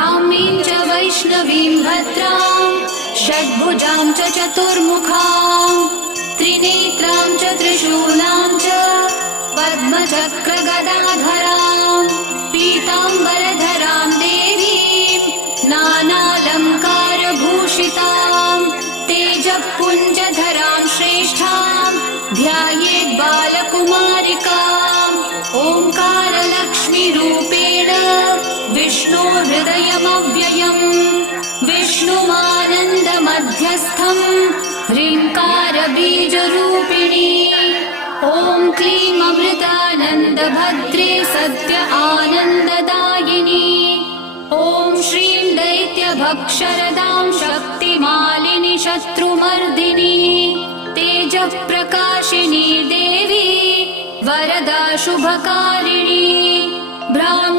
ब्राह्मीं च वैष्णवीं भद्रां षड्भुजां च चतुर्मुखां त्रिनेत्रां च त्रिशूलां च पद्मचक्रगदाधरां पीताम्बरधरां देवीं नानालङ्कारभूषितां तेजःपुञ्जधरां श्रेष्ठां ध्यायेत् बालकुमारिकाम् ओङ्कारलक्ष्मीरूपेण विष्णोर्हृदयमव्ययम् विष्णुमानन्दमध्यस्थम् ह्रीङ्कारबीजरूपिणी ॐ क्लीं अमृतानन्दभद्रे सत्य आनन्ददायिनी ॐ श्रीं दैत्यभक्षरदां शक्तिमालिनि शत्रुमर्दिनी तेजःप्रकाशिनी देवी वरदा शुभकारिणी ब्राह्मी